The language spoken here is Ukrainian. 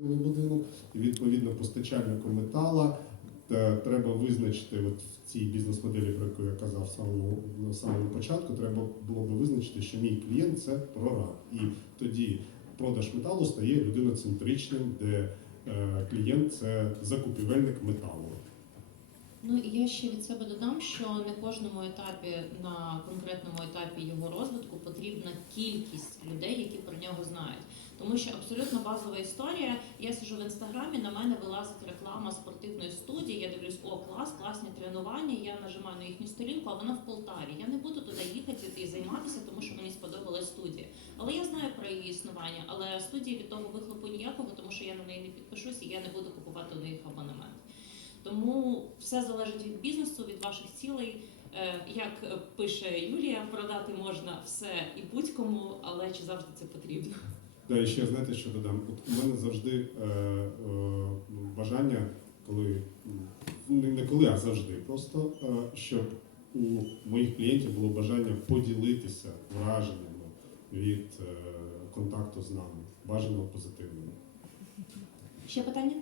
будинок, і відповідно постачальнику метала та треба визначити от в цій бізнес-моделі, про яку я казав в самому, на самому початку, треба було би визначити, що мій клієнт це прораб. І тоді продаж металу стає людиноцентричним, де е, клієнт це закупівельник металу. Ну і я ще від себе додам, що на кожному етапі, на конкретному етапі його розвитку потрібна кількість людей, які про нього знають. Тому що абсолютно базова історія. Я сижу в інстаграмі, на мене вилазить реклама спортивної студії. Я дивлюсь, о, клас, класні тренування. Я нажимаю на їхню сторінку, а вона в Полтаві. Я не буду туди їхати і займатися, тому що мені сподобалась студія. Але я знаю про її існування. Але студії від того вихлопу ніякого, тому що я на неї не підпишусь і я не буду купувати у них абонемент. Тому все залежить від бізнесу, від ваших цілей. Е, Як пише Юлія, продати можна все і будь-кому, але чи завжди це потрібно? Да, і ще знаєте, що додам? От у мене завжди е, е, бажання, коли не, коли, а завжди, просто е, щоб у моїх клієнтів було бажання поділитися враженнями від е, контакту з нами, бажано позитивними. Ще питання?